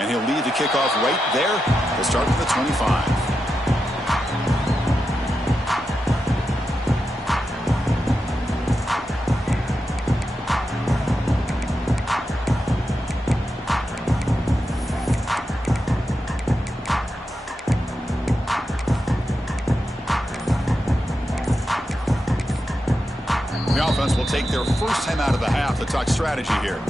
And he'll lead the kickoff right there. He'll start from the 25. The offense will take their first time out of the half to talk strategy here.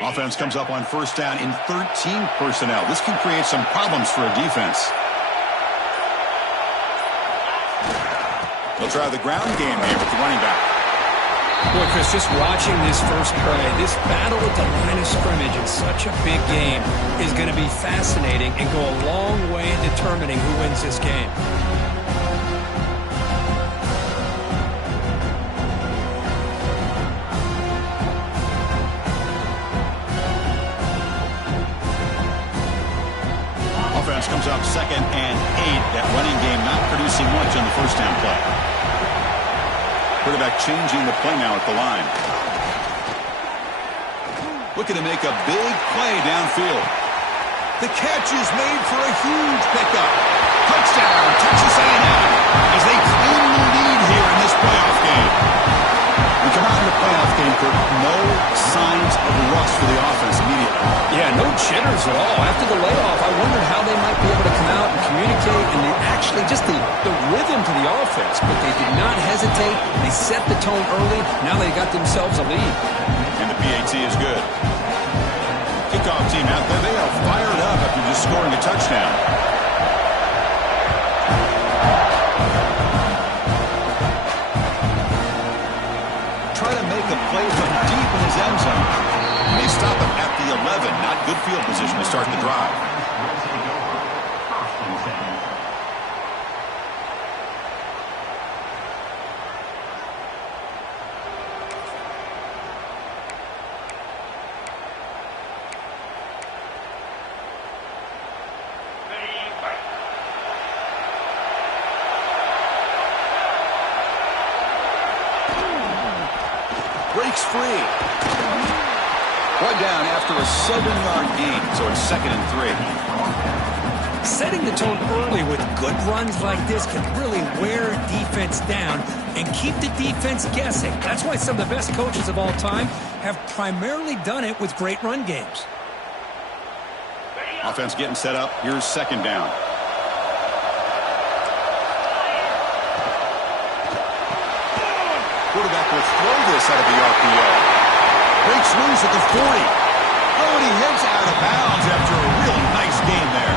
Offense comes up on first down in 13 personnel. This can create some problems for a defense. They'll try the ground game here with the running back. Boy, Chris, just watching this first play, this battle at the line of scrimmage in such a big game is going to be fascinating and go a long way in determining who wins this game. Comes up 2nd and 8. That running game not producing much on the first down play. Quarterback changing the play now at the line. Looking to make a big play downfield. The catch is made for a huge pickup. Touchdown, Texas A&M, as they claim the lead here in this playoff game. We come out in the playoff game, Kurt, no signs of rust for the offense immediately. Yeah, no jitters at all. After the layoff, I wondered how they might be able to come out and communicate and actually just the rhythm to the offense. But they did not hesitate. They set the tone early. Now they got themselves a lead. And the PAT is good. Kickoff team out there, they are fired up after just scoring a touchdown. Try to make a play from deep in his end zone. And they stop him at the 11. Not good field position to start the drive. Breaks free. One down after a 7-yard gain, so it's 2nd and 3. Setting the tone early with good runs like this can really wear a defense down and keep the defense guessing. That's why some of the best coaches of all time have primarily done it with great run games. Offense getting set up. Here's 2nd down. Quarterback will throw this out of the RPO. Breaks loose at the 40. Oh, and he heads out of bounds after a really nice game there.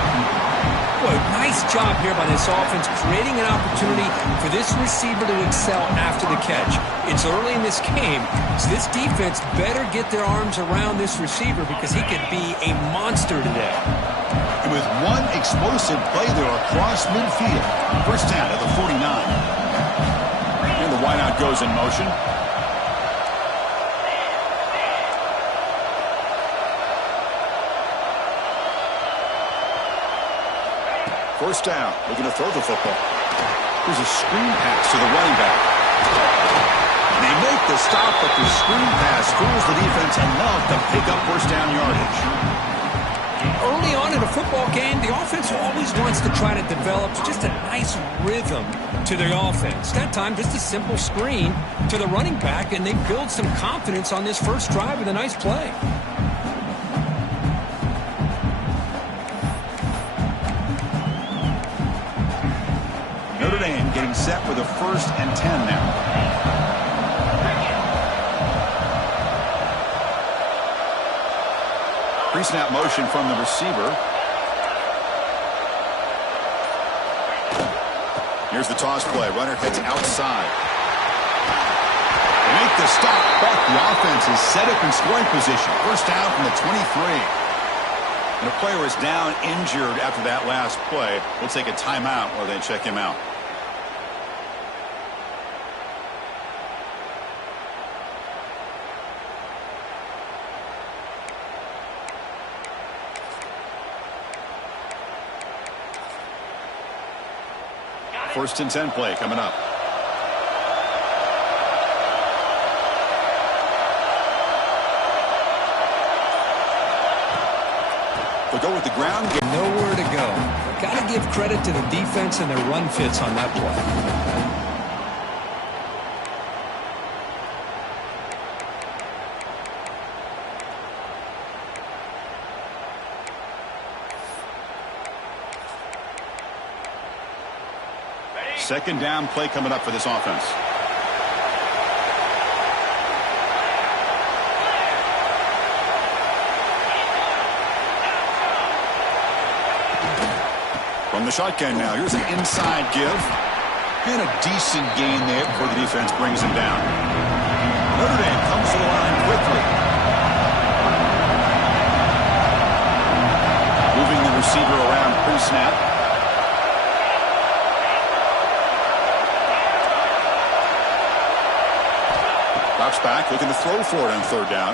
Boy, nice job here by this offense, creating an opportunity for this receiver to excel after the catch. It's early in this game, so this defense better get their arms around this receiver because he could be a monster today. And with one explosive play there across midfield, first down at the 49. And the wideout goes in motion. First down, looking to throw the football. Here's a screen pass to the running back. And they make the stop, but the screen pass fools the defense enough to pick up first down yardage. Early on in a football game, the offense always wants to try to develop just a nice rhythm to their offense. That time, just a simple screen to the running back, and they build some confidence on this first drive with a nice play. Notre Dame getting set for the 1st and 10 now. Pre-snap motion from the receiver. Here's the toss play. Runner heads outside. They make the stop, but the offense is set up in scoring position. First down from the 23. And a player is down injured after that last play. We'll take a timeout while they check him out. First and 10 play coming up. They'll go with the ground game. Nowhere to go. Got to give credit to the defense and their run fits on that play. Second down play coming up for this offense. From the shotgun now, here's an inside give. And a decent gain there before the defense brings him down. Notre Dame comes to the line quickly. Moving the receiver around pre-snap. Drops back, looking to throw for it on third down.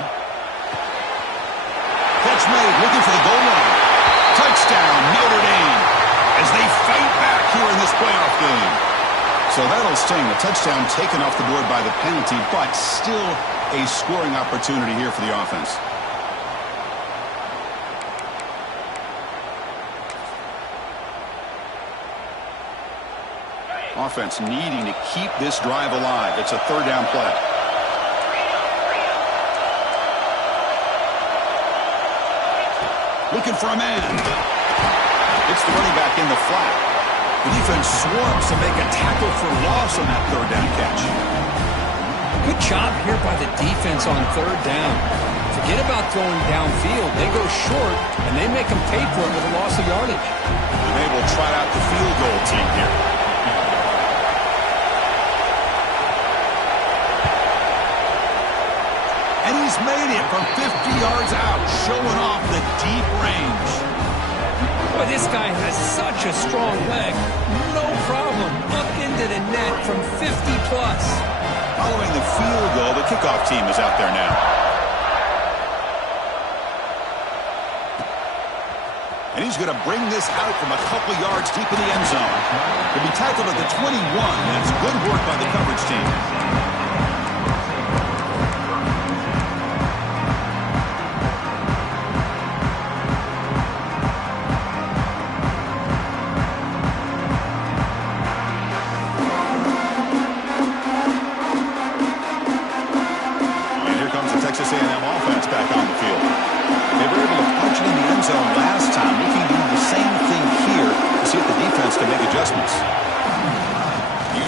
Catch made, looking for the goal line. Touchdown, Notre Dame, as they fight back here in this playoff game. So that'll sting. A touchdown taken off the board by the penalty, but still a scoring opportunity here for the offense. Offense needing to keep this drive alive. It's a third down play. Looking for a man. It's the running back in the flat. The defense swarms to make a tackle for loss on that third down catch. Good job here by the defense on third down. Forget about throwing downfield. They go short, and they make them pay for it with a loss of yardage. And they will try out the field goal team here. And he's made it from 50 yards out, showing off the deep range. Boy, this guy has such a strong leg. No problem. Up into the net from 50 plus. Following the field goal, the kickoff team is out there now. And he's going to bring this out from a couple yards deep in the end zone. He'll be tackled at the 21. That's good work by the coverage team.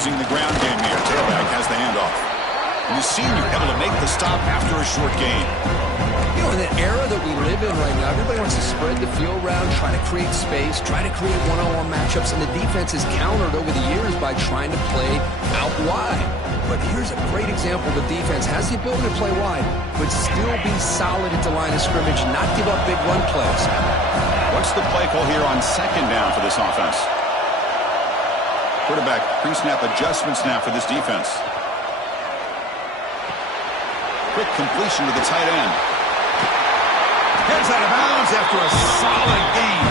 Using the ground game here. Tailback has the handoff. And the senior able to make the stop after a short gain. You know, in the era that we live in right now, everybody wants to spread the field around, try to create space, try to create one-on-one matchups, and the defense is countered over the years by trying to play out wide. But here's a great example. The defense has the ability to play wide, but still be solid at the line of scrimmage, not give up big run plays. What's the play call here on second down for this offense? Quarterback pre-snap adjustments now for this defense. Quick completion to the tight end. Gets out of bounds after a solid gain.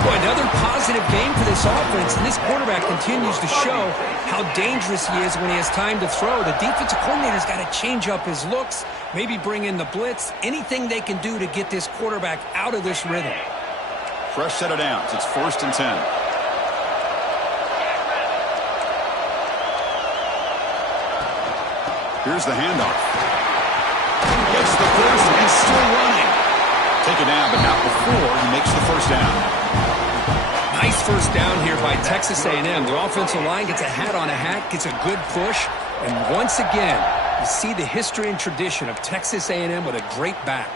Boy, another positive game for this offense, and this quarterback continues to show how dangerous he is when he has time to throw. The defensive coordinator's got to change up his looks, maybe bring in the blitz, anything they can do to get this quarterback out of this rhythm. Fresh set of downs. It's 1st and 10. Here's the handoff. Gets the first and still running. Take it down, but not before he makes the first down. Nice first down here by Texas A&M. Their offensive line gets a hat on a hat, gets a good push, and once again, you see the history and tradition of Texas A&M with a great back.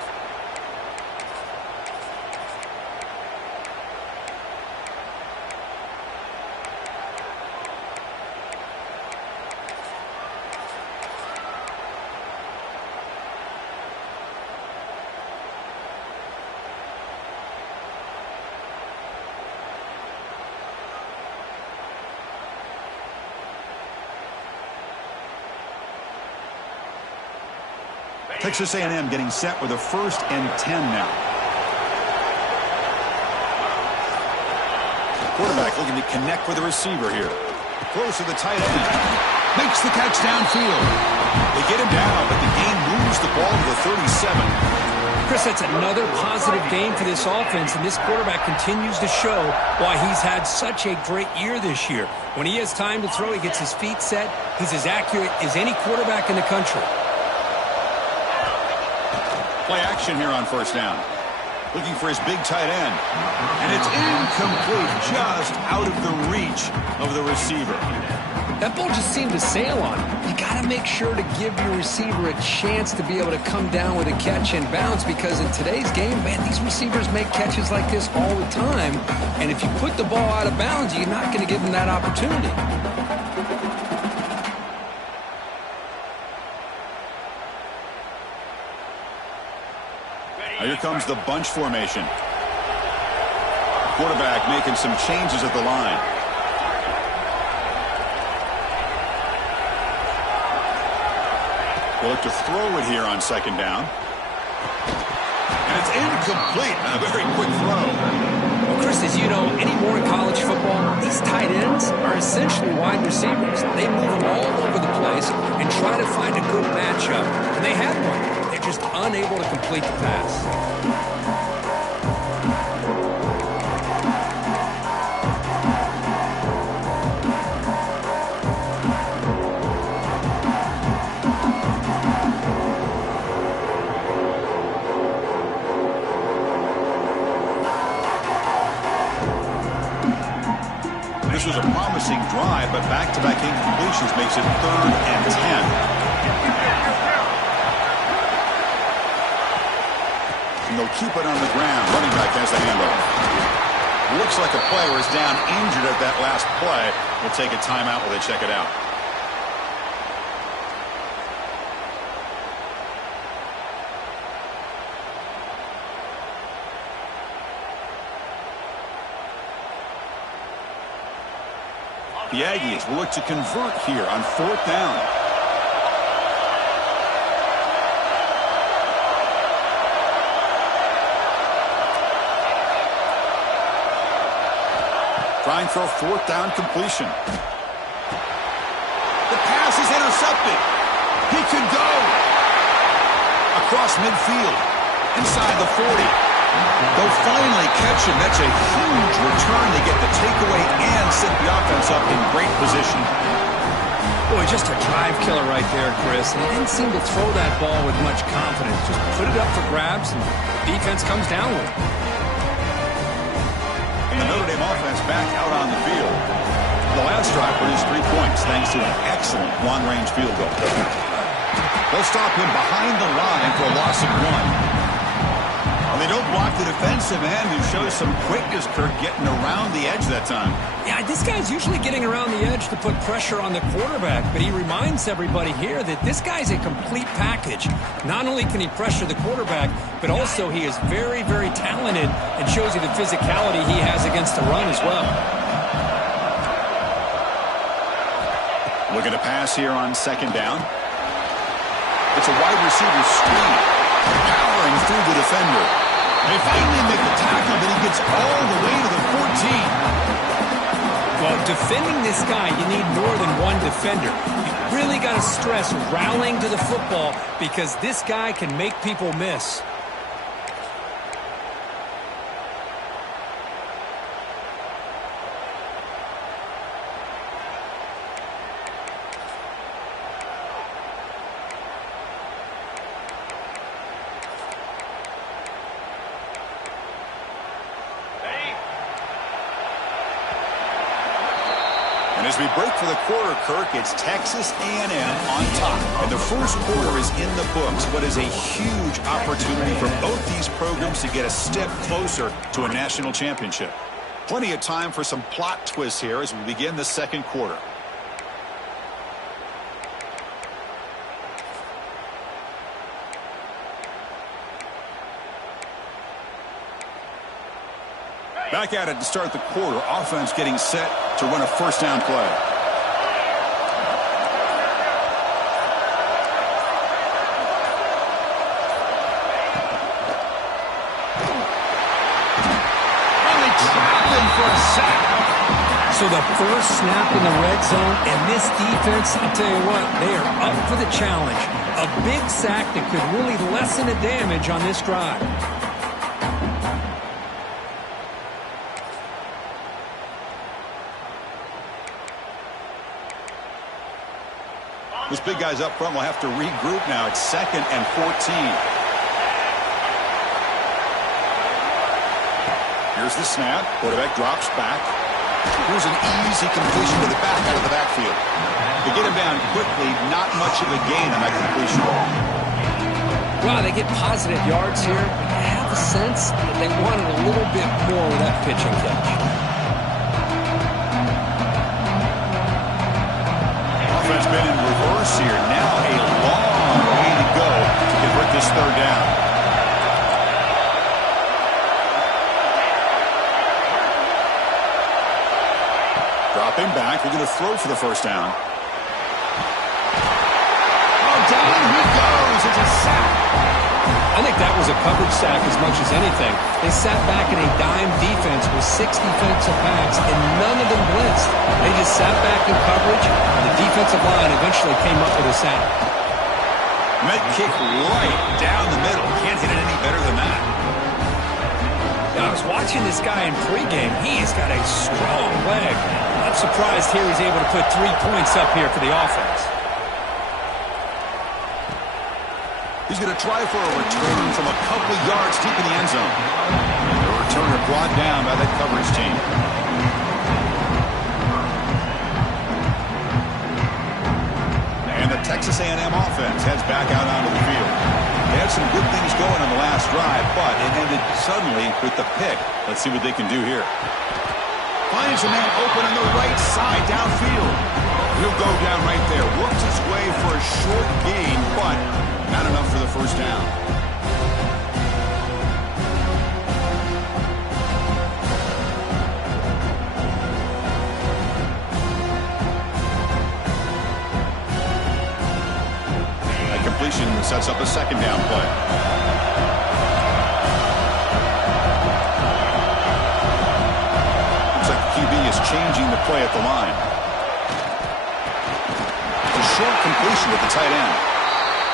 Texas A&M getting set with a 1st and 10 now. Quarterback looking to connect with the receiver here. Close to the tight end. Makes the catch downfield. They get him down, but the game moves the ball to the 37. Chris, that's another positive game for this offense, and this quarterback continues to show why he's had such a great year this year. When he has time to throw, he gets his feet set. He's as accurate as any quarterback in the country. Play action here on 1st down. Looking for his big tight end. And it's incomplete, just out of the reach of the receiver. That ball just seemed to sail on him. You got to make sure to give your receiver a chance to be able to come down with a catch and bounce, because in today's game, man, these receivers make catches like this all the time. And if you put the ball out of bounds, you're not going to give them that opportunity. Here comes the bunch formation. Quarterback making some changes at the line. We'll look to throw it here on 2nd down. And it's incomplete. A very quick throw. Well, Chris, as you know, anymore in college football, these tight ends are essentially wide receivers. They move them all over the place and try to find a good matchup. And they had one. They're just unable to complete the pass. This was a promising drive, but back-to-back incompletions makes it 3rd and 10. And they'll keep it on the ground. Running back has the handoff. Looks like a player is down injured at that last play. We'll take a timeout while they check it out. The Aggies will look to convert here on 4th down. Trying for a 4th down completion. The pass is intercepted. He could go across midfield, inside the 40. They'll finally catch him. That's a huge return. They get the takeaway and set the offense up in great position. Boy, just a drive killer right there, Chris. And he didn't seem to throw that ball with much confidence. Just put it up for grabs, and the defense comes down with it. And the Notre Dame offense back out on the field. The last drive produced 3 points thanks to an excellent long-range field goal. They'll stop him behind the line for a loss of 1. They don't block the defensive end, who shows some quickness, Kirk, getting around the edge that time. Yeah, this guy's usually getting around the edge to put pressure on the quarterback, but he reminds everybody here that this guy's a complete package. Not only can he pressure the quarterback, but also he is very, very talented and shows you the physicality he has against the run as well. Looking to pass here on 2nd down. It's a wide receiver screen, powering through the defender. They finally make the tackle, but he gets all the way to the 14. Well, defending this guy, you need more than one defender. You really got to stress rallying to the football, because this guy can make people miss. And as we break for the quarter, Kirk, it's Texas A&M on top. And the first quarter is in the books. What is a huge opportunity for both these programs to get a step closer to a national championship. Plenty of time for some plot twists here as we begin the 2nd quarter. Back at it to start the quarter. Offense getting set to run a 1st down play. So the first snap in the red zone, and this defense, I'll tell you what, they are up for the challenge. A big sack that could really lessen the damage on this drive. Those big guys up front will have to regroup now. It's 2nd and 14. Here's the snap. Quarterback drops back. Here's an easy completion to the back out of the backfield. They get him down quickly. Not much of a gain on that completion. Well, they get positive yards here. I have the sense that they wanted a little bit more with that pitch and catch. Offense been in reverse here. Now a long way to go to convert this 3rd down. Dropping back. They're going to throw for the 1st down. Oh, down he goes. It's a sack. I think that was a coverage sack as much as anything. They sat back in a dime defense with 6 defensive backs, and none of them blitzed. They just sat back in coverage, and the defensive line eventually came up with a sack. Med kick right down the middle. Can't hit it any better than that. Now, I was watching this guy in pregame. He's got a strong leg. I'm surprised here he's able to put 3 points up here for the offense. He's going to try for a return from a couple yards deep in the end zone. And the returner brought down by that coverage team. And the Texas A&M offense heads back out onto the field. They had some good things going on the last drive, but it ended suddenly with the pick. Let's see what they can do here. Finds a man open on the right side downfield. He'll go down right there. Works his way for a short gain, but not enough for the 1st down. That completion sets up a 2nd down play. Looks like the QB is changing the play at the line. It's a short completion with the tight end.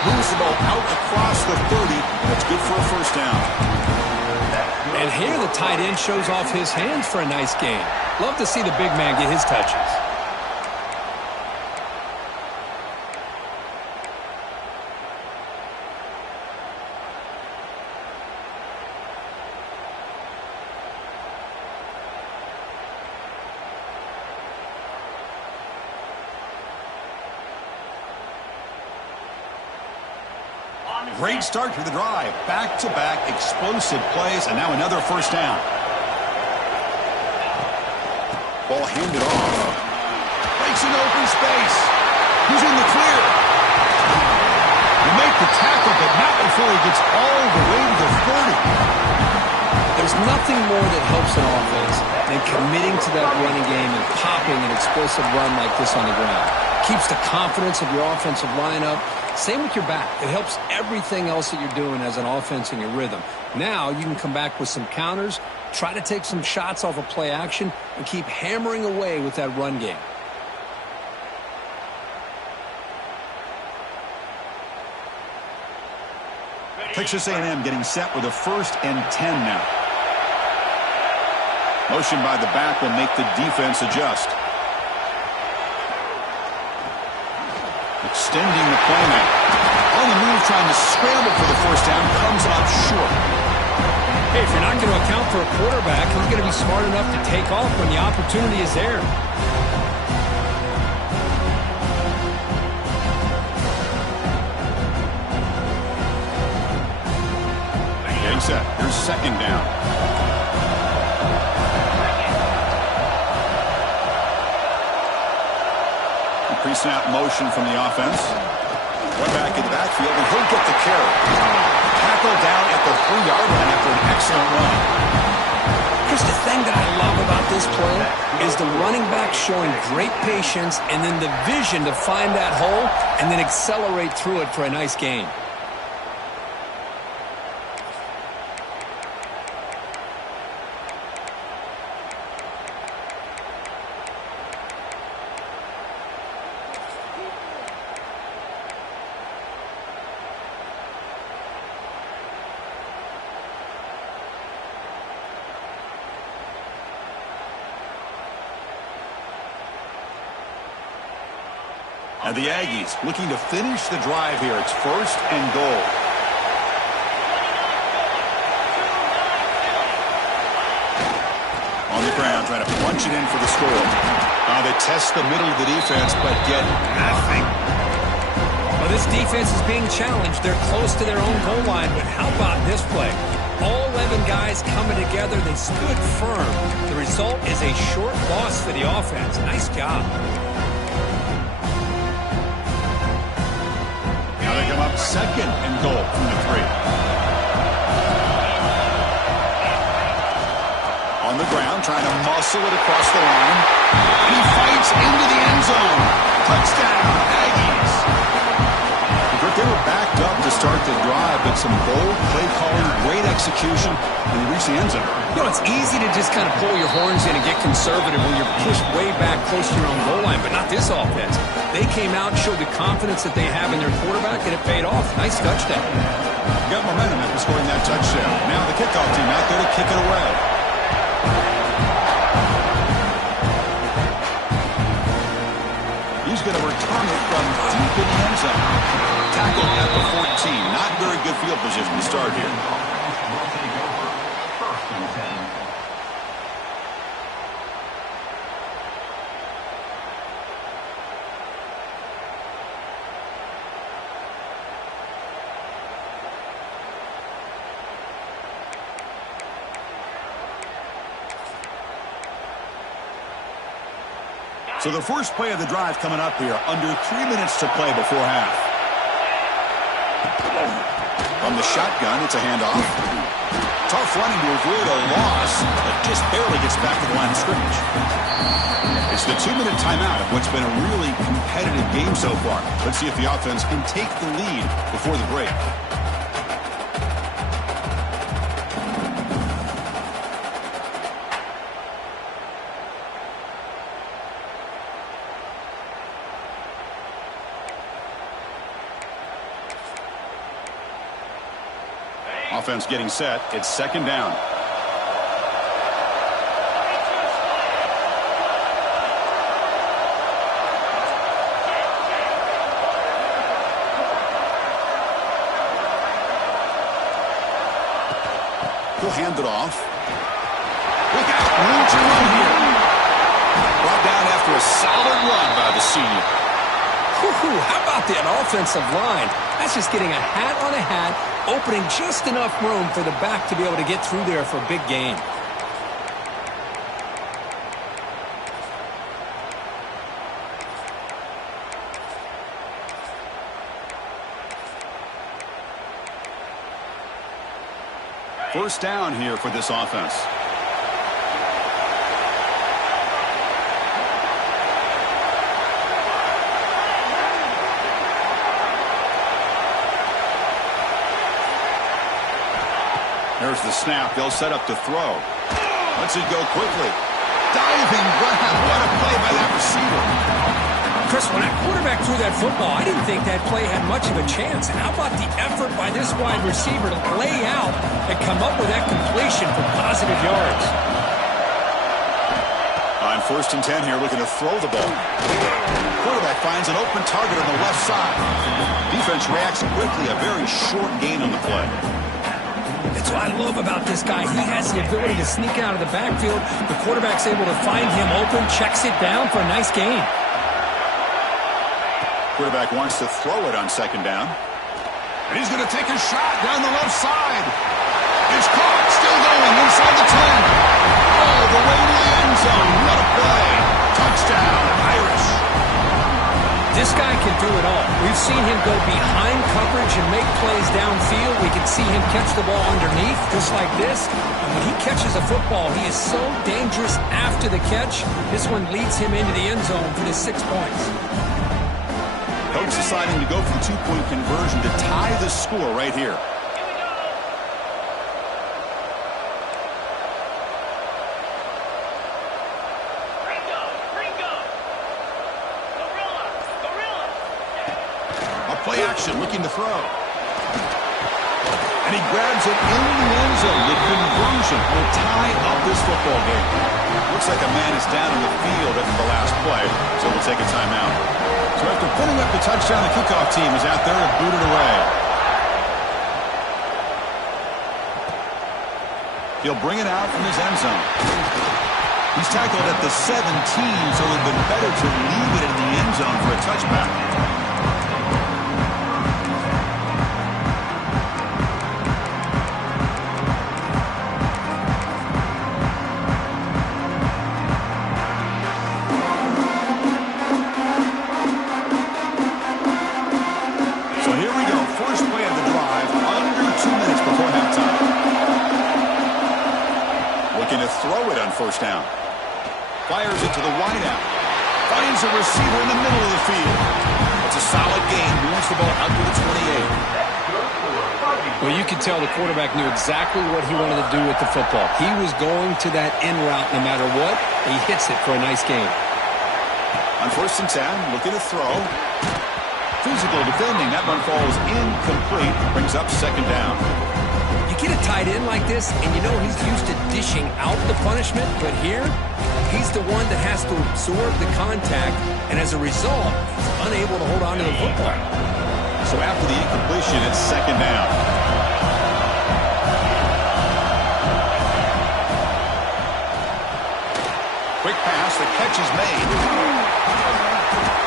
Moves the ball out across the 30. That's good for a 1st down. And here the tight end shows off his hands for a nice gain. Love to see the big man get his touches. Great start to the drive. Back-to-back explosive plays, and now another 1st down. Ball handed off. Breaks into open space. Who's in the clear? He make the tackle, but not before he gets all the way to the 30. There's nothing more that helps an offense than committing to that running game and popping an explosive run like this on the ground. Keeps the confidence of your offensive lineup. Same with your back. It helps everything else that you're doing as an offense in your rhythm. Now you can come back with some counters, try to take some shots off of play action, and keep hammering away with that run game. Texas A&M getting set with a 1st and 10 now. Motion by the back will make the defense adjust. Extending the play now. On the move, trying to scramble for the 1st down, comes up short. Hey, if you're not going to account for a quarterback, he's going to be smart enough to take off when the opportunity is there. Getting set. Here's 2nd down. Pre-snap motion from the offense. One back in the backfield, and he'll get the carry. Tackle down at the 3-yard line after an excellent run. Here's the thing that I love about this play is the running back showing great patience and then the vision to find that hole and then accelerate through it for a nice gain. And the Aggies looking to finish the drive here. It's 1st and goal. On the ground, trying to punch it in for the score. They test the middle of the defense, but get nothing. Well, this defense is being challenged. They're close to their own goal line, but how about this play? All 11 guys coming together. They stood firm. The result is a short loss for the offense. Nice job. Now they come up 2nd and goal from the 3. On the ground, trying to muscle it across the line. And he fights into the end zone. Touchdown, Aggies. They were backed up to start the drive, but some bold play calling, great execution, and they reached the end zone. You know, it's easy to just kind of pull your horns in and get conservative when you're pushed way back close to your own goal line, but not this offense. They came out and showed the confidence that they have in their quarterback, and it paid off. Nice touchdown. Got momentum after scoring that touchdown. Now the kickoff team out there to kick it away. He's going to return it from deep in the end zone. Tackled at the 14. Not very good field position to start here. So the first play of the drive coming up here. Under 3 minutes to play before half. From the shotgun, it's a handoff. Tough running to avoid a loss, but just barely gets back to the line of scrimmage. It's the 2-minute timeout of what's been a really competitive game so far. Let's see if the offense can take the lead before the break. Offense getting set. It's 2nd down. He'll hand it off. Look out. Room to run here. Brought down after a solid run by the senior. How about that offensive line? That's just getting a hat on a hat, opening just enough room for the back to be able to get through there for a big gain. First down here for this offense. There's the snap. They'll set up to throw. Lets it go quickly. Diving grab. What a play by that receiver. Chris, when that quarterback threw that football, I didn't think that play had much of a chance. How about the effort by this wide receiver to lay out and come up with that completion for positive yards? On 1st and 10 here, looking to throw the ball. Quarterback finds an open target on the left side. Defense reacts quickly. A very short gain on the play. That's what I love about this guy. He has the ability to sneak out of the backfield. The quarterback's able to find him open, checks it down for a nice gain. Quarterback wants to throw it on 2nd down. And he's going to take a shot down the left side. It's caught. Still going inside the 10. Oh, the way to the end zone. What a play. Touchdown, Irish. This guy can do it all. We've seen him go behind coverage and make plays downfield. We can see him catch the ball underneath, just like this. And when he catches a football, he is so dangerous after the catch. This one leads him into the end zone for the 6 points. Coach deciding to go for the 2-point conversion to tie the score right here. Play action, looking to throw. And he grabs it in the end zone. The conversion will tie up this football game. Looks like a man is down in the field after the last play, so we'll take a timeout. So after putting up the touchdown, the kickoff team is out there to boot it away. He'll bring it out from his end zone. He's tackled at the 17, so it would have been better to leave it in the end zone for a touchback. So here we go. First play of the drive, under 2 minutes before halftime. Looking to throw it on first down. Fires it to the wideout. Finds a receiver in the middle of the field. It's a solid gain. Moves the ball out to the 28. Well, you could tell the quarterback knew exactly what he wanted to do with the football. He was going to that in route no matter what. He hits it for a nice gain. On first and 10, looking to throw. Physical defending. That one falls incomplete. Brings up second down. You get a tight end like this, and you know he's used to dishing out the punishment, but here, he's the one that has to absorb the contact, and as a result, he's unable to hold on to the football. So after the incompletion, it's second down. Quick pass, the catch is made.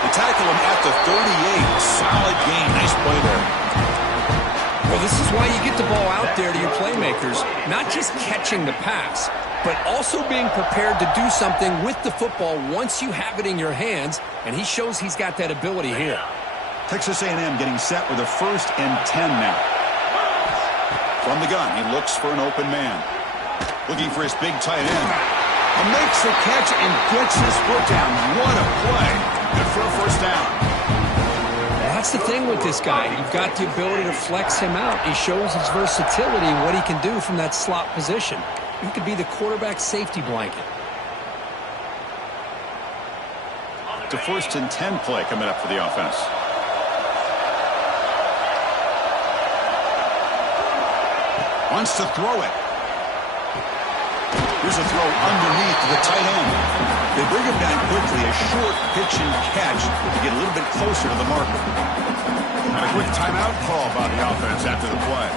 They tackle him at the 38. Solid gain. Nice play there. Well, this is why you get the ball out there to your playmakers, not just catching the pass, but also being prepared to do something with the football once you have it in your hands, and he shows he's got that ability here. Texas A&M getting set with a 1st and 10 now. From the gun, he looks for an open man. Looking for his big tight end. And makes the catch and gets his foot down. What a play. Good for a first down. That's the thing with this guy. You've got the ability to flex him out. He shows his versatility and what he can do from that slot position. He could be the quarterback's safety blanket. It's a 1st and 10 play coming up for the offense. Wants to throw it. Here's a throw underneath the tight end. They bring him down quickly, a short pitch and catch to get a little bit closer to the marker. And a quick timeout call by the offense after the play.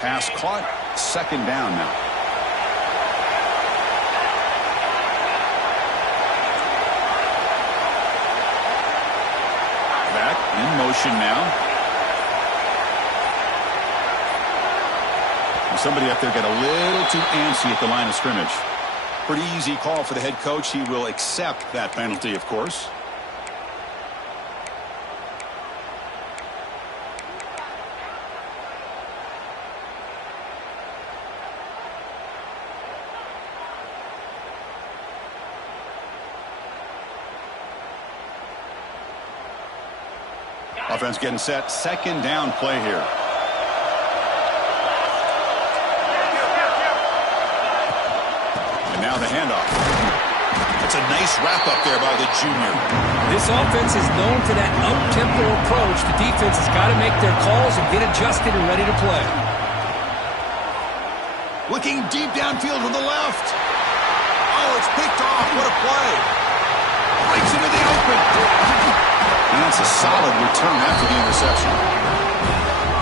Pass caught, second down now. In motion now. Somebody up there got a little too antsy at the line of scrimmage. Pretty easy call for the head coach. He will accept that penalty, of course. Offense getting set. Second down play here. And now the handoff. It's a nice wrap up there by the junior. This offense is known for that up-tempo approach. The defense has got to make their calls and get adjusted and ready to play. Looking deep downfield to the left. Oh, it's picked off. What a play. Breaks into the open. And that's a solid return after the interception.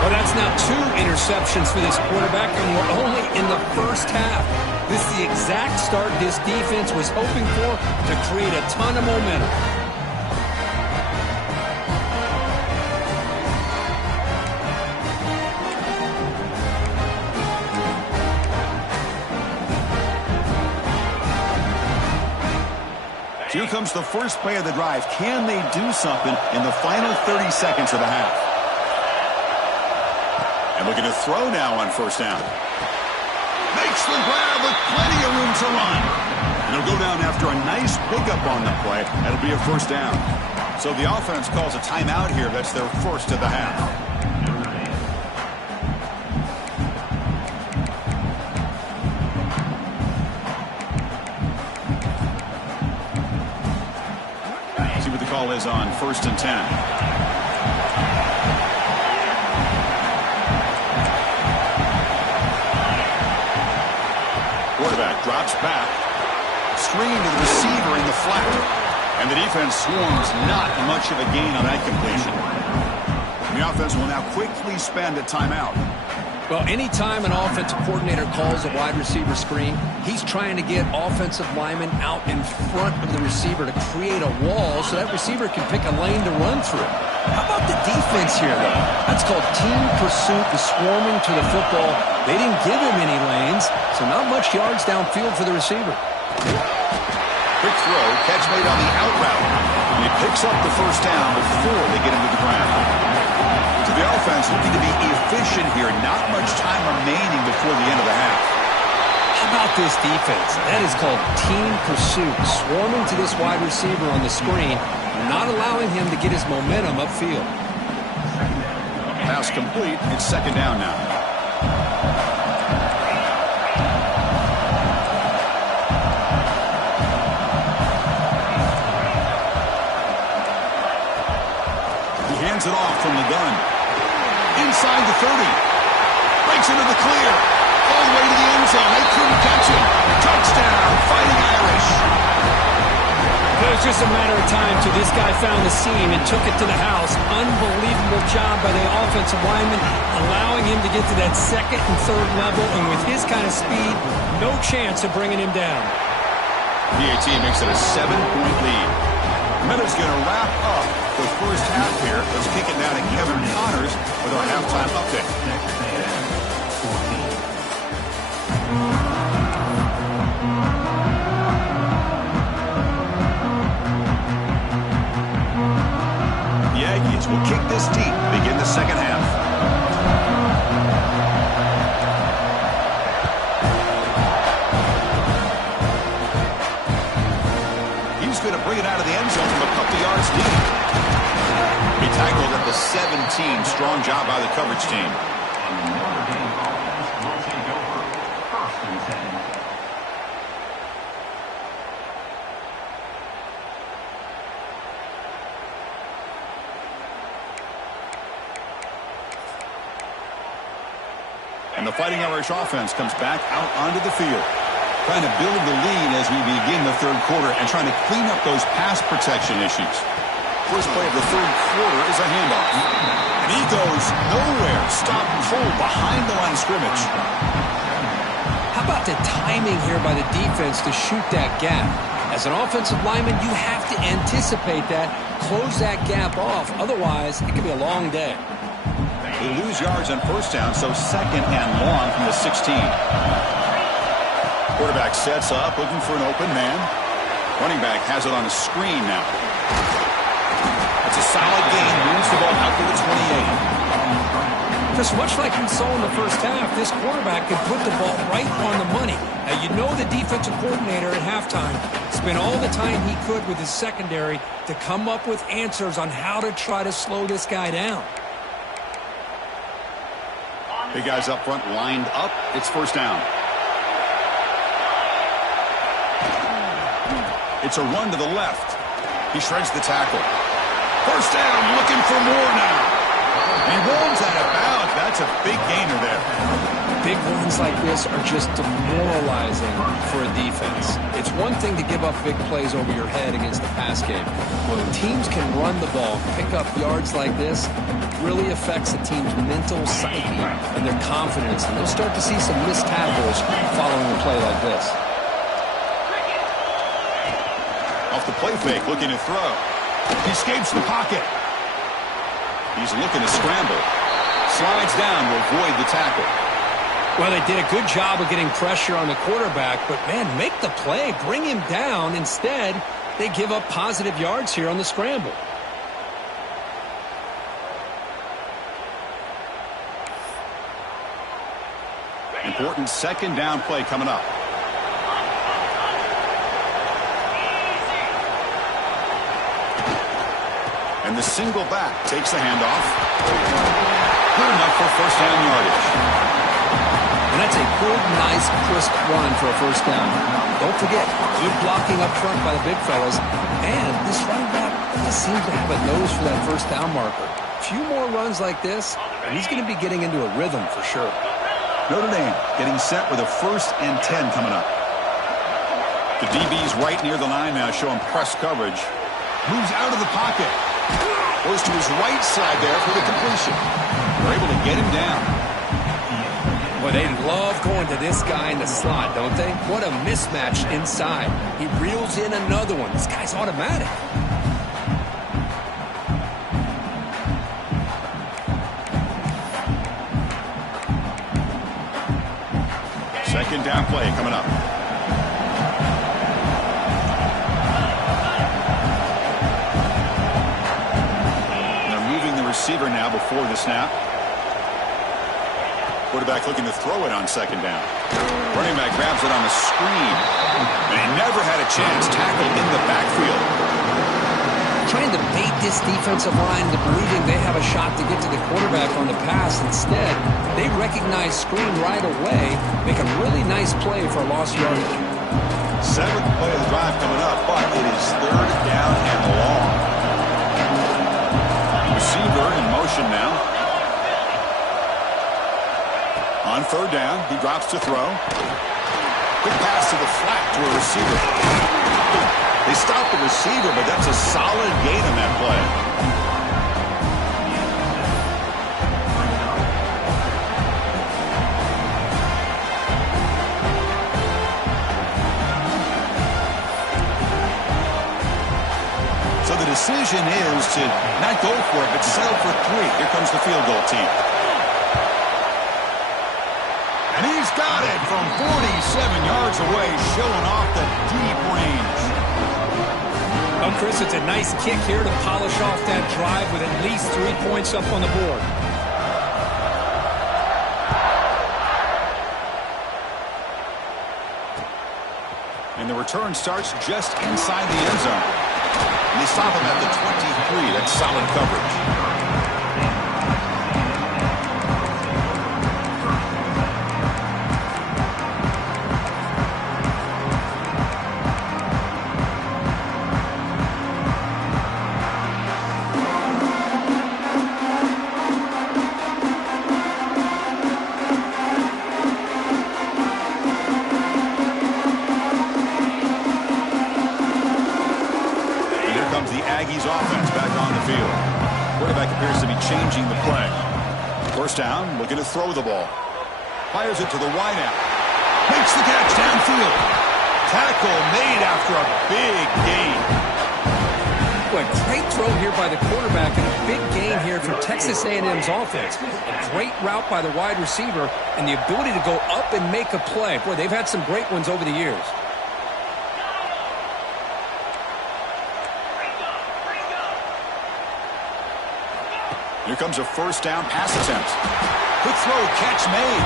Well, that's now 2 interceptions for this quarterback, and we're only in the first half. This is the exact start this defense was hoping for to create a ton of momentum. Here comes the first play of the drive. Can they do something in the final 30 seconds of the half? And looking to throw now on first down. Makes the grab with plenty of room to run. And he'll go down after a nice pickup on the play. That'll be a first down. So the offense calls a timeout here. That's their first of the half. call is on 1st and 10. Quarterback drops back. Screen to the receiver in the flat. And the defense swarms not much of a gain on that completion. And the offense will now quickly spend a timeout. Well, anytime an offensive coordinator calls a wide receiver screen, he's trying to get offensive linemen out in front of the receiver to create a wall so that receiver can pick a lane to run through. How about the defense here, though? That's called team pursuit, the swarming to the football. They didn't give him any lanes, so not much yards downfield for the receiver. Quick throw, catch made on the out route. And he picks up the first down before they get him to the ground. So the offense looking to be efficient here. Not much time remaining before the end of the half. How about this defense? That is called team pursuit. Swarming to this wide receiver on the screen, not allowing him to get his momentum upfield. Pass complete. It's 2nd down now. He hands it off from the gun. Inside the 30. Breaks into the clear. All the way to the end zone. They couldn't catch him. Touchdown, Fighting Irish. It was just a matter of time till this guy found the seam and took it to the house. Unbelievable job by the offensive lineman, allowing him to get to that 2nd and 3rd level, and with his kind of speed, no chance of bringing him down. PAT makes it a 7-point lead. Minutes going to wrap up the first half here. Let's kick it down to Kevin Connors with our halftime update. The Aggies will kick this deep, begin the second half. Going to bring it out of the end zone from a couple yards deep. He tackled at the 17. Strong job by the coverage team. And the Fighting Irish offense comes back out onto the field. Trying to build the lead as we begin the 3rd quarter and trying to clean up those pass protection issues. First play of the 3rd quarter is a handoff. And he goes nowhere. Stop cold behind the line of scrimmage. How about the timing here by the defense to shoot that gap? As an offensive lineman, you have to anticipate that, close that gap off. Otherwise, it could be a long day. They lose yards on 1st down, so 2nd and long from the 16. Quarterback sets up, looking for an open man. Running back has it on a screen now. It's a solid gain. Moves the ball out to the 28. Just much like we saw in the first half, this quarterback could put the ball right on the money. Now, you know the defensive coordinator at halftime spent all the time he could with his secondary to come up with answers on how to try to slow this guy down. Big guys up front lined up. It's 1st down. It's a run to the left. He shreds the tackle. 1st down, looking for more now. He rolls out of bounds. That's a big gainer there. Big runs like this are just demoralizing for a defense. It's one thing to give up big plays over your head against the pass game. When teams can run the ball, pick up yards like this, it really affects a team's mental psyche and their confidence. And they'll start to see some missed tackles following a play like this. Off the play fake, looking to throw. He escapes the pocket. He's looking to scramble. Slides down to avoid the tackle. Well, they did a good job of getting pressure on the quarterback, but, man, make the play. Bring him down. Instead, they give up positive yards here on the scramble. Important 2nd down play coming up. And the single back takes the handoff. Good enough for 1st down yardage. And that's a good, nice, crisp run for a 1st down. Don't forget, good blocking up front by the big fellas. And this running back just seems to have a nose for that first down marker. A few more runs like this, and he's going to be getting into a rhythm for sure. Notre Dame getting set with a 1st and 10 coming up. The DB's right near the line now, showing press coverage. Moves out of the pocket. Goes to his right side there for the completion. They're able to get him down. Well, they love going to this guy in the slot, don't they? What a mismatch inside. He reels in another one. This guy's automatic. Second down play coming up. They're moving the receiver now before the snap. Quarterback looking to throw it on second down. Running back grabs it on the screen. And he never had a chance. Tackled in the backfield. Trying to bait this defensive line into believing they have a shot to get to the quarterback on the pass. Instead, they recognize screen right away, make a really nice play for a lost yardage. 7th play of the drive coming up, but it is 3rd down and long. Receiver in motion now. On 3rd down, he drops to throw. Quick pass to the flat to a receiver. They stop the receiver, but that's a solid gain on that play. So the decision is to not go for it, but settle for 3. Here comes the field goal team. And he's got it from 47 yards away, showing off the deep range. Well, Chris, it's a nice kick here to polish off that drive with at least 3 points up on the board. And the return starts just inside the end zone. And they stop him at the 23. That's solid coverage. Changing the play. 1st down, looking to throw the ball. Fires it to the wideout. Makes the catch downfield. Tackle made after a big gain. Well, a great throw here by the quarterback and a big gain here for Texas A&M's offense. A great route by the wide receiver and the ability to go up and make a play. Boy, they've had some great ones over the years. Here comes a 1st down pass attempt. Quick throw, catch made.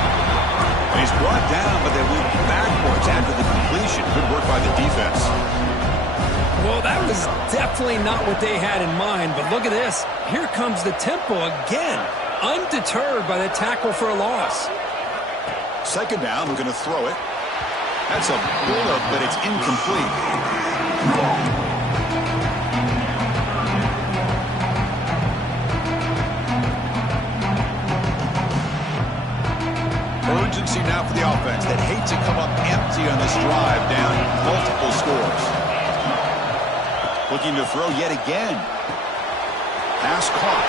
And he's brought down, but they went backwards after the completion. Good work by the defense. Well, that was definitely not what they had in mind, but look at this. Here comes the tempo again. Undeterred by the tackle for a loss. 2nd down, looking to throw it. That's a bullet, but it's incomplete. Urgency now for the offense that hates to come up empty on this drive, down multiple scores. Looking to throw yet again. Pass caught.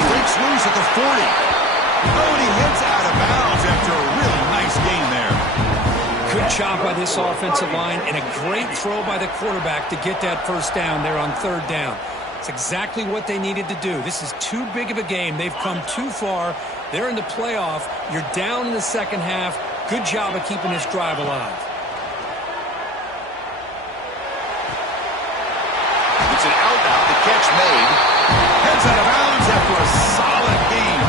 Breaks loose at the 40. Oh, and he hits out of bounds after a really nice gain there. Good job by this offensive line and a great throw by the quarterback to get that 1st down there on 3rd down. It's exactly what they needed to do. This is too big of a game. They've come too far. They're in the playoff. You're down in the 2nd half. Good job of keeping this drive alive. It's an out-out. The catch made. Heads out of bounds after a solid gain.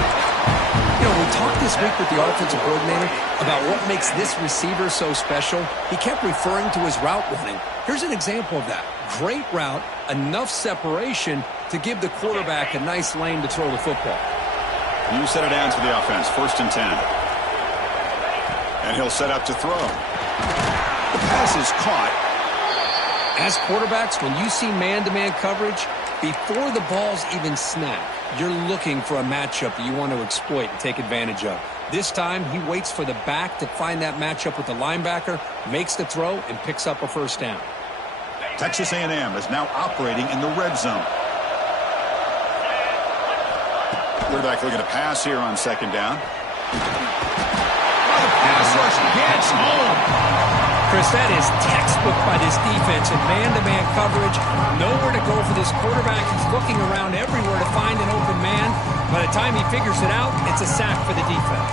You know, we talked this week with the offensive coordinator about what makes this receiver so special. He kept referring to his route running. Here's an example of that. Great route, enough separation to give the quarterback a nice lane to throw the football. You set it down for the offense, 1st and 10. And he'll set up to throw. The pass is caught. As quarterbacks, when you see man-to-man coverage, before the ball's even snapped, you're looking for a matchup that you want to exploit and take advantage of. This time, he waits for the back to find that matchup with the linebacker, makes the throw, and picks up a first down. Texas A&M is now operating in the red zone. Quarterback looking to pass here on second down. The pass rush gets home. Chris, that is textbook by this defense in man-to-man coverage. Nowhere to go for this quarterback. He's looking around everywhere to find an open man. By the time he figures it out, it's a sack for the defense.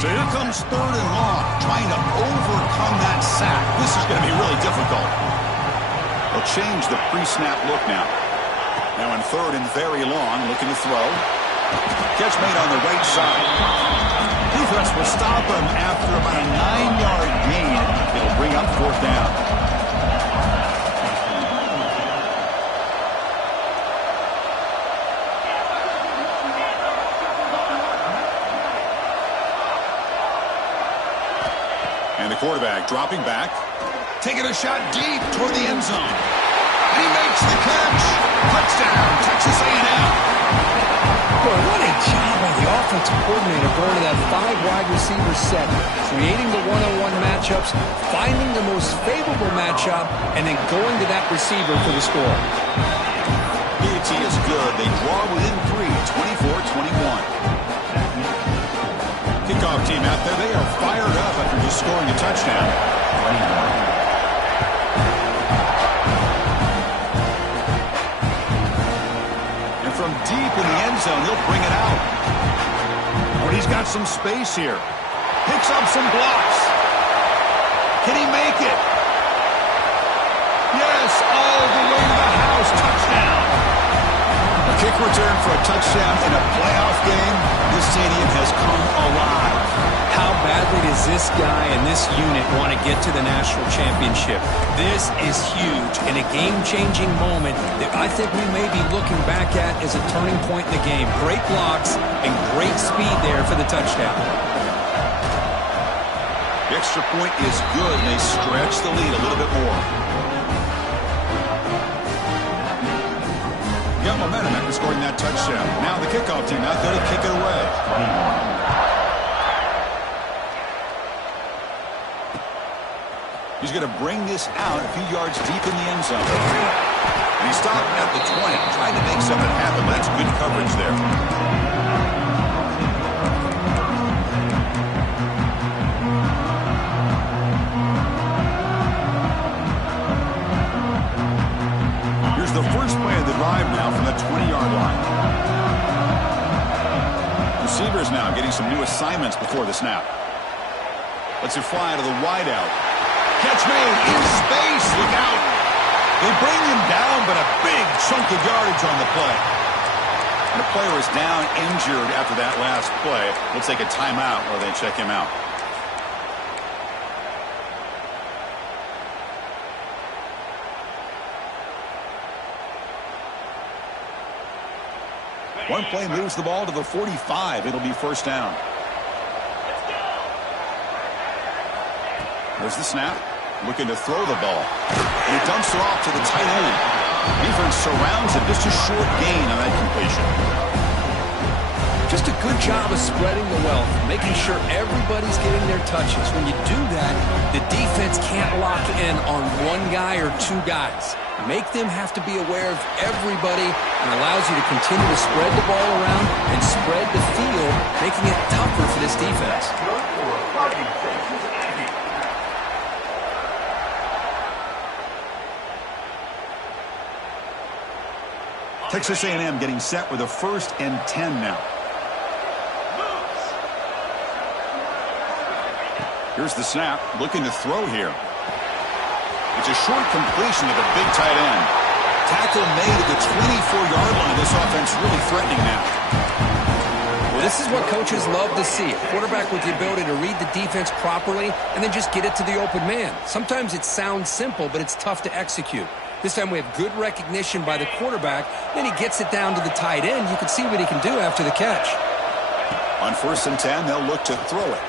So here comes third and long, trying to overcome that sack. This is going to be really difficult. They'll change the pre-snap look now. Now in third and very long, looking to throw. Catch made on the right side. Defense will stop him after about a 9-yard gain. It'll bring up fourth down. And the quarterback dropping back. Taking a shot deep toward the end zone. And he makes the catch. Touchdown, Texas A&M. Boy, what a job by the offensive coordinator going to that 5-wide receiver set, creating the one-on-one matchups, finding the most favorable matchup, and then going to that receiver for the score. PAT is good. They draw within 3, 24-21. Kickoff team out there, they are fired up after just scoring a touchdown. And from deep in the end zone, he'll bring it out. Oh, he's got some space here. Picks up some blocks. Can he make it? Yes, all the way to the house. Touchdown. A kick return for a touchdown in a playoff game. This stadium has come alive. How badly does this guy and this unit want to get to the national championship? This is huge and a game-changing moment that I think we may be looking back at as a turning point in the game. Great blocks and great speed there for the touchdown. The extra point is good, and they stretch the lead a little bit more. Got momentum after scoring that touchdown. Now the kickoff team out there to kick it away. He's going to bring this out a few yards deep in the end zone. And he stopped at the 20, trying to make something happen. That's good coverage there. Here's the first play of the drive now from the 20-yard line. Receivers now getting some new assignments before the snap. Lets it fly to the wideout. Catch made in space. Look out. They bring him down, but a big chunk of yardage on the play. And the player is down, injured after that last play. We'll take a timeout while they check him out. One play moves the ball to the 45. It'll be first down. There's the snap. Looking to throw the ball. And he dumps it off to the tight end. Defense surrounds him. Just a short gain on that completion. Just a good job of spreading the wealth, making sure everybody's getting their touches. When you do that, the defense can't lock in on one guy or two guys. Make them have to be aware of everybody and allows you to continue to spread the ball around and spread the field, making it tougher for this defense. Texas A&M getting set with a 1st and 10 now. Here's the snap, looking to throw here. It's a short completion to the big tight end. Tackle made at the 24-yard line. This offense really threatening now. Well, this is what coaches love to see. A quarterback with the ability to read the defense properly and then just get it to the open man. Sometimes it sounds simple, but it's tough to execute. This time we have good recognition by the quarterback. Then he gets it down to the tight end. You can see what he can do after the catch. On 1st and 10, they'll look to throw it.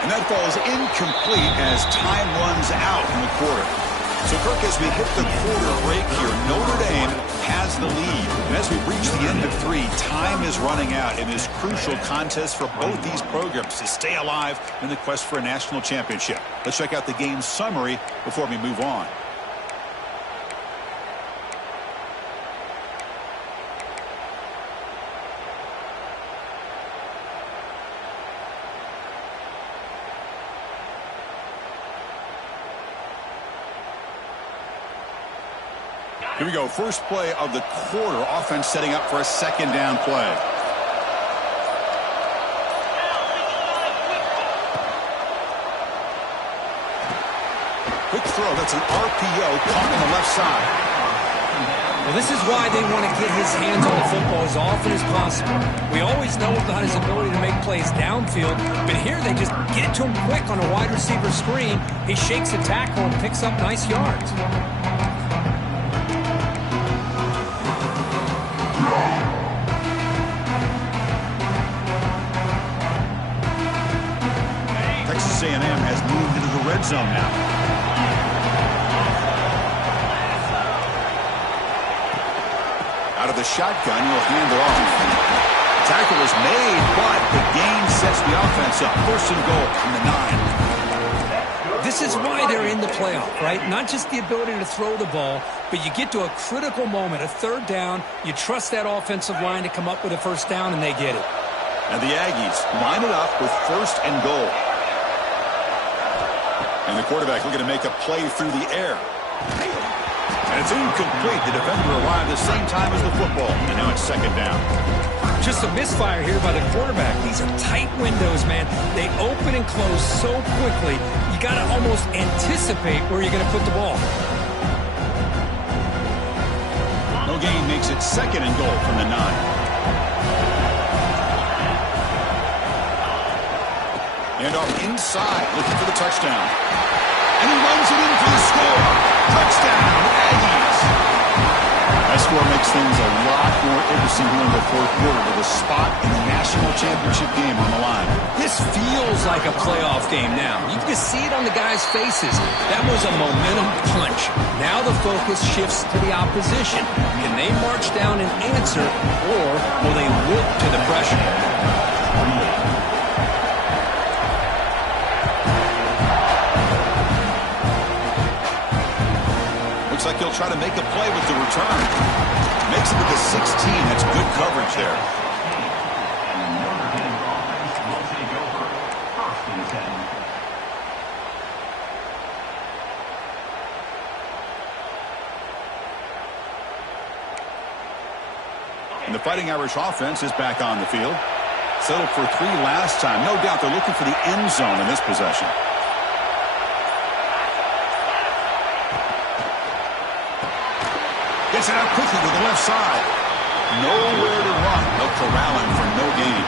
And that falls incomplete as time runs out in the quarter. So, Kirk, as we hit the quarter break here, Notre Dame has the lead. And as we reach the end of 3, time is running out in this crucial contest for both these programs to stay alive in the quest for a national championship. Let's check out the game summary before we move on. Here we go. First play of the quarter. Offense setting up for a second down play. Quick throw. That's an RPO caught on the left side. Well, this is why they want to get his hands on the football as often as possible. We always know about his ability to make plays downfield, but here they just get it to him quick on a wide receiver screen. He shakes the tackle and picks up nice yards. Texas A&M has moved into the red zone now. Out of the shotgun, he'll hand it off. Tackle is made, but the gain sets the offense up. 1st and goal from the 9. This is why they're in the playoff, right? Not just the ability to throw the ball, but you get to a critical moment, a 3rd down. You trust that offensive line to come up with a 1st down, and they get it. And the Aggies line it up with 1st and goal. And the quarterback looking to make a play through the air. And it's incomplete. The defender arrived at the same time as the football. And now it's 2nd down. Just a misfire here by the quarterback. These are tight windows, man. They open and close so quickly, you got to almost anticipate where you're going to put the ball. No gain makes it 2nd and goal from the 9. And off inside, looking for the touchdown. And he runs it in for the score. Touchdown, Aggies. That score makes things a lot more interesting here in the 4th quarter with a spot in the national championship game on the line. This feels like a playoff game now. You can see it on the guys' faces. That was a momentum punch. Now the focus shifts to the opposition. Can they march down and answer, or will they look to the pressure? Looks like he'll try to make a play with the return. Makes it to the 16. That's good coverage there. And the Fighting Irish offense is back on the field. Settled for 3 last time. No doubt they're looking for the end zone in this possession. Gets it out quickly to the left side. Nowhere to run. They'll corral him for no gain.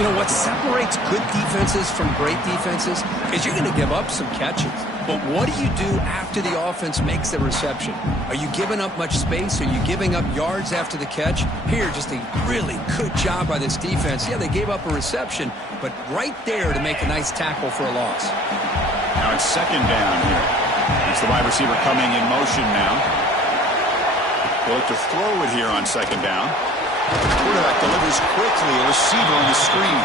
You know, what separates good defenses from great defenses is you're going to give up some catches. But what do you do after the offense makes the reception? Are you giving up much space? Are you giving up yards after the catch? Here, just a really good job by this defense. Yeah, they gave up a reception, but right there to make a nice tackle for a loss. Now it's 2nd down here. It's the wide receiver coming in motion now. They'll look to throw it here on 2nd down. Quarterback delivers quickly. A receiver on the screen.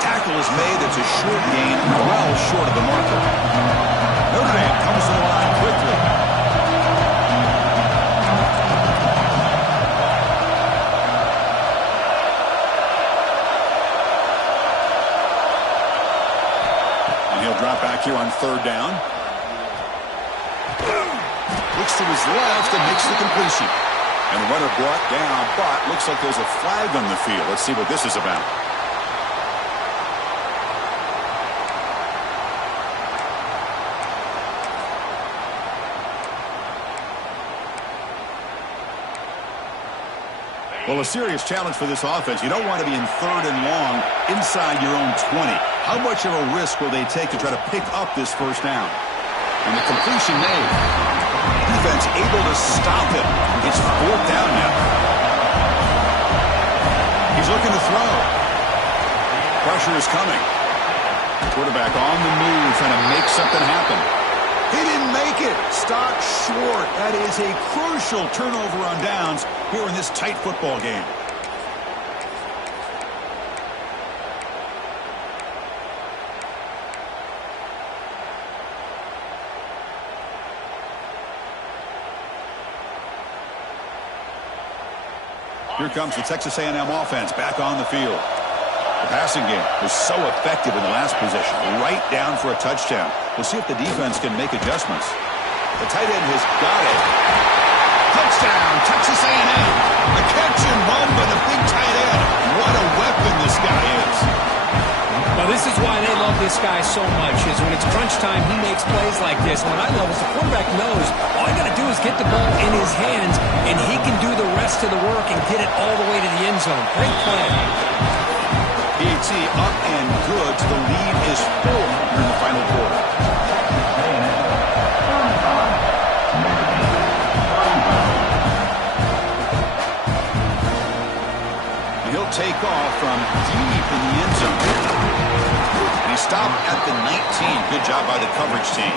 Tackle is made. It's a short gain, well short of the marker. Notre Dame comes to the line quickly. And he'll drop back here on 3rd down. Looks to his left and makes the completion. And the runner brought down, but looks like there's a flag on the field. Let's see what this is about. Well, a serious challenge for this offense. You don't want to be in 3rd and long inside your own 20. How much of a risk will they take to try to pick up this 1st down? And the completion made. Defense able to stop him. It's 4th down now. He's looking to throw. Pressure is coming. Quarterback on the move, trying to make something happen. He didn't make it. Stopped short. That is a crucial turnover on downs here in this tight football game. Here comes the Texas A&M offense back on the field. The passing game was so effective in the last possession, right down for a touchdown. We'll see if the defense can make adjustments. The tight end has got it. Touchdown, Texas A&M. A catch and run by the big tight end. What a weapon this guy is. Well, this is why they love this guy so much, is when it's crunch time, he makes plays like this. What I love is the quarterback knows all I got to do is get the ball in his hands, and he can do the rest of the work and get it all the way to the end zone. Great play. PAT up and good. The lead is 4 in the final quarter. And he'll take off from deep in the end zone. And he stopped at the 19. Good job by the coverage team.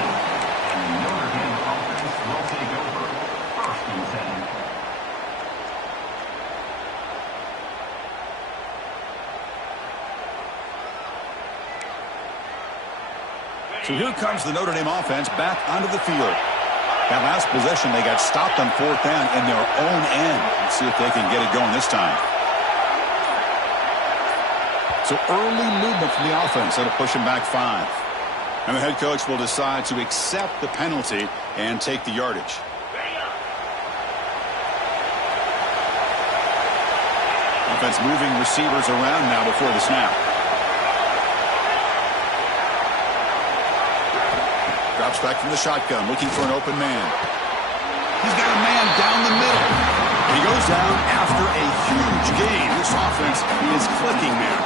So here comes the Notre Dame offense back onto the field. That last possession, they got stopped on 4th down in their own end. Let's see if they can get it going this time. So early movement from the offense. That'll push them back 5. And the head coach will decide to accept the penalty and take the yardage. Offense moving receivers around now before the snap. Drops back from the shotgun, looking for an open man. He's got a man down the middle. He goes down after a huge gain. This offense is clicking now.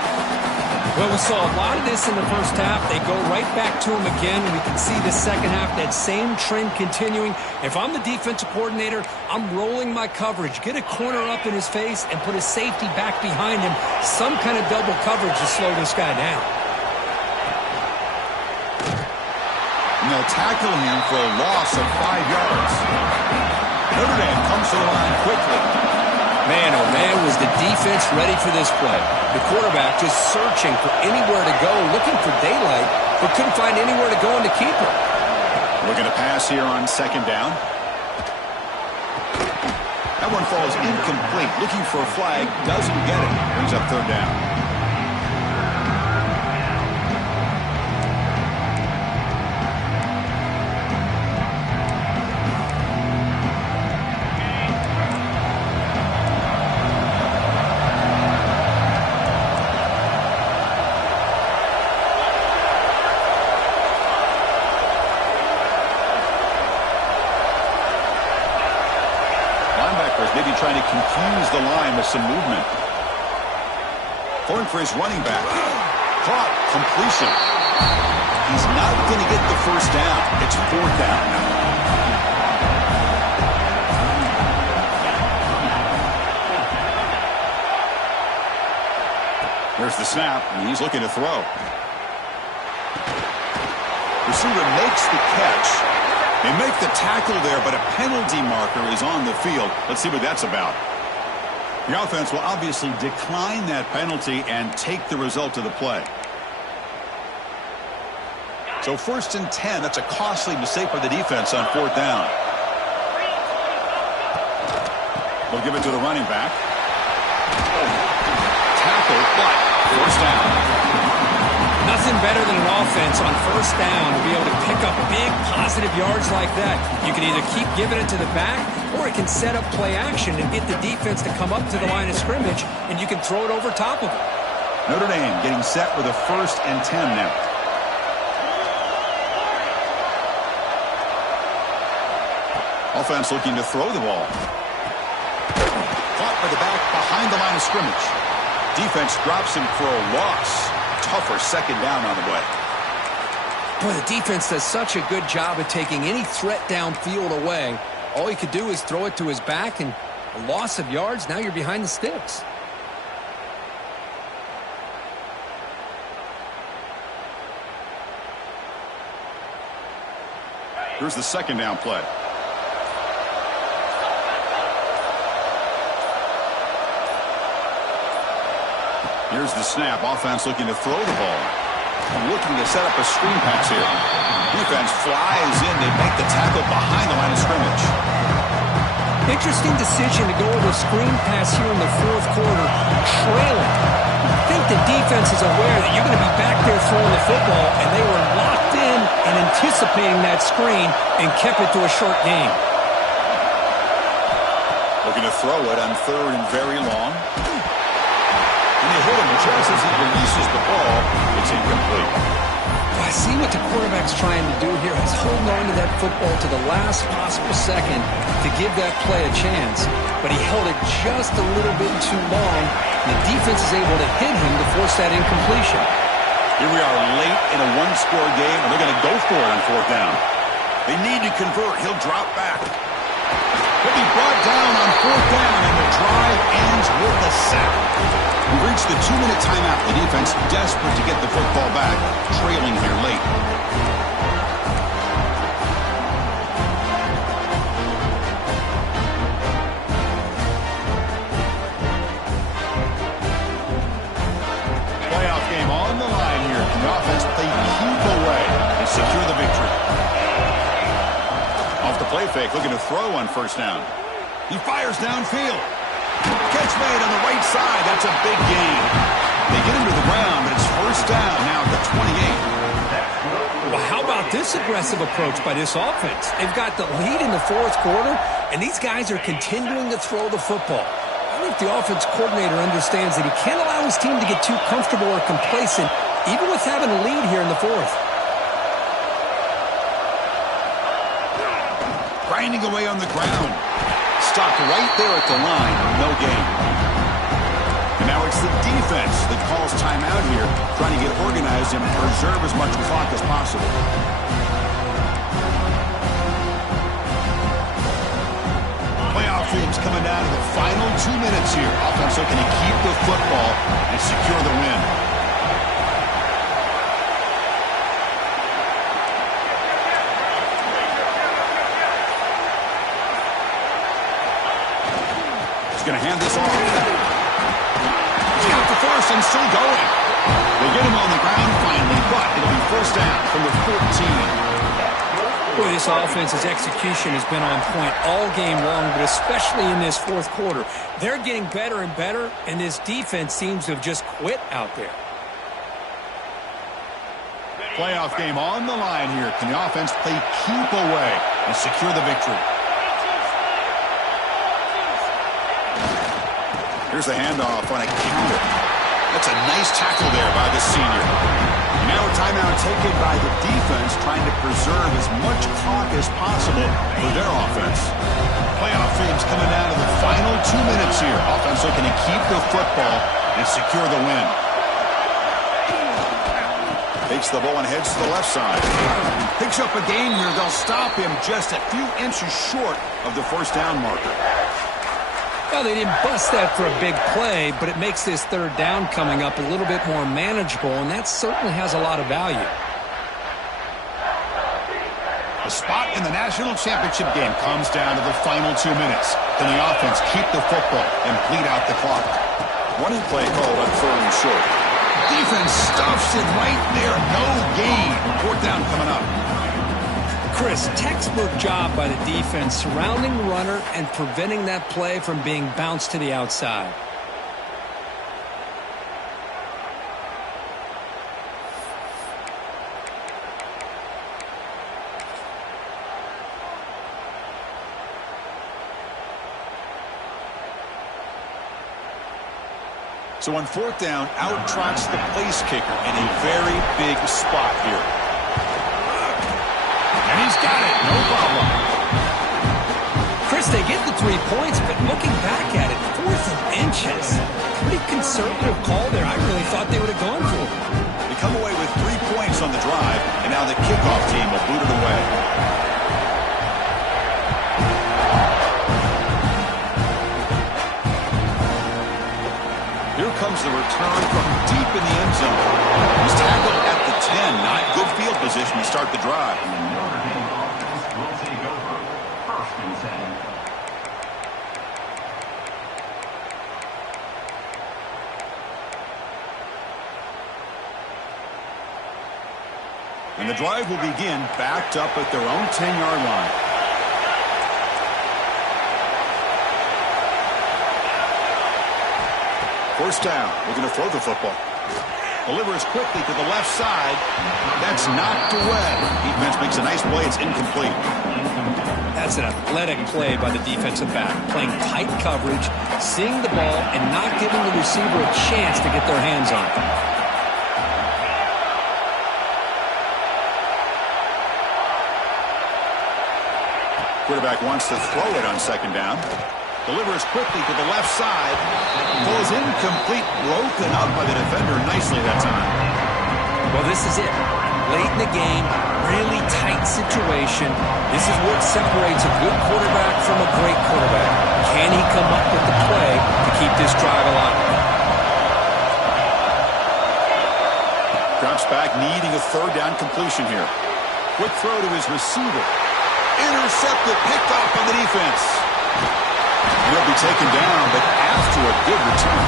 Well, we saw a lot of this in the first half. They go right back to him again. We can see the second half, that same trend continuing. If I'm the defensive coordinator, I'm rolling my coverage. Get a corner up in his face and put a safety back behind him. Some kind of double coverage to slow this guy down. And they'll tackle him for a loss of 5 yards. Notre Dame comes to the line quickly. Man, oh man, was the defense ready for this play. The quarterback just searching for anywhere to go, looking for daylight, but couldn't find anywhere to go in the keeper. Looking to pass here on 2nd down. That one falls incomplete. Looking for a flag, doesn't get it. Brings up 3rd down. Maybe trying to confuse the line with some movement. Going for his running back. Caught. Completion. He's not going to get the first down. It's 4th down now. There's the snap, and he's looking to throw. Receiver makes the catch. They make the tackle there, but a penalty marker is on the field. Let's see what that's about. The offense will obviously decline that penalty and take the result of the play. So 1st and 10, that's a costly mistake by the defense on 4th down. They'll give it to the running back. Tackle, but 1st down. Nothing better than an offense on 1st down to be able to pick up big positive yards like that. You can either keep giving it to the back, or it can set up play action and get the defense to come up to the line of scrimmage, and you can throw it over top of it. Notre Dame getting set with a 1st and 10 now. Offense looking to throw the ball. Caught by the back behind the line of scrimmage. Defense drops him for a loss. Tougher 2nd down on the way. Boy, the defense does such a good job of taking any threat downfield away. All he could do is throw it to his back, and a loss of yards, now you're behind the sticks. Here's the second down play. Here's the snap. Offense looking to throw the ball. Looking to set up a screen pass here. Defense flies in. They make the tackle behind the line of scrimmage. Interesting decision to go with a screen pass here in the fourth quarter, trailing. I think the defense is aware that you're going to be back there throwing the football, and they were locked in and anticipating that screen and kept it to a short game. Looking to throw it on third and very long. And they hit him just as he releases the ball. It's incomplete. I see what the quarterback's trying to do here. He's holding on to that football to the last possible second to give that play a chance. But he held it just a little bit too long. And the defense is able to hit him to force that incompletion. Here we are late in a one-score game, and they're going to go for it on fourth down. They need to convert. He'll drop back. He'll be brought down on fourth down, and the drive ends with a sack. We've reached the 2-minute timeout. The defense desperate to get the football back, trailing here late. Playoff game on the line here. The offense play keep away and secure the victory. Off the play fake, looking to throw on first down. He fires downfield. Catch made on the right side. That's a big gain. They get him to the ground, but it's first down now at the 28. Well, how about this aggressive approach by this offense? They've got the lead in the fourth quarter, and these guys are continuing to throw the football. I think the offense coordinator understands that he can't allow his team to get too comfortable or complacent, even with having a lead here in the fourth. Grinding away on the ground. Stopped right there at the line. No gain. And now it's the defense that calls timeout here, trying to get organized and preserve as much clock as possible. Playoff games coming down to the final 2 minutes here. Offense looking to keep the football and secure the win. Going to hand this off. He's got the first and still going. They get him on the ground finally, but it'll be first down from the 14. Boy, this offense's execution has been on point all game long, but especially in this fourth quarter. They're getting better and better, and this defense seems to have just quit out there. Playoff game on the line here. Can the offense play keep away and secure the victory? Here's the handoff on a counter. That's a nice tackle there by the senior. Now a timeout taken by the defense, trying to preserve as much clock as possible for their offense. Playoff games coming down to the final 2 minutes here. Offense looking to keep the football and secure the win. Takes the ball and heads to the left side. Picks up a gain here. They'll stop him just a few inches short of the first down marker. Well, they didn't bust that for a big play, but it makes this third down coming up a little bit more manageable, and that certainly has a lot of value. The spot in the national championship game comes down to the final 2 minutes. Can the offense keep the football and bleed out the clock? Running play called on third and short. Defense stuffs it right there. No gain. Fourth down coming up. Chris, textbook job by the defense surrounding the runner and preventing that play from being bounced to the outside. So on fourth down, out trots the place kicker in a very big spot here. And he's got it, no problem. Chris, they get the 3 points, but looking back at it, 4th and inches. Pretty conservative call there. I really thought they would have gone for it. They come away with 3 points on the drive, and now the kickoff team will boot it away. Here comes the return from deep in the end zone. He's tackled at the 10. Not good field position to start the drive. And the drive will begin backed up at their own 10-yard line. First down, looking to throw the football. Delivers quickly to the left side. That's knocked away. Defense makes a nice play. It's incomplete. That's an athletic play by the defensive back. Playing tight coverage, seeing the ball, and not giving the receiver a chance to get their hands on it. Quarterback wants to throw it on second down. Delivers quickly to the left side. Goes incomplete, broken up by the defender nicely that time. Well, this is it. Late in the game, really tight situation. This is what separates a good quarterback from a great quarterback. Can he come up with the play to keep this drive alive? Drops back, needing a third down completion here. Quick throw to his receiver. Intercepted, picked off on the defense. He'll be taken down, but after a good return.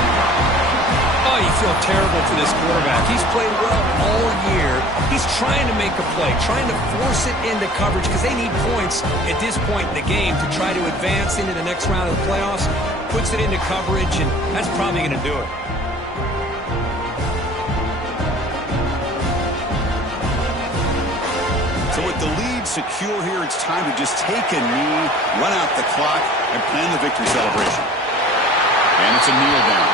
Oh, you feel terrible for this quarterback. He's played well all year. He's trying to make a play, trying to force it into coverage because they need points at this point in the game to try to advance into the next round of the playoffs. Puts it into coverage, and that's probably going to do it. So with the lead secure here, it's time to just take a knee, run out the clock, and plan the victory celebration. And it's a kneel down.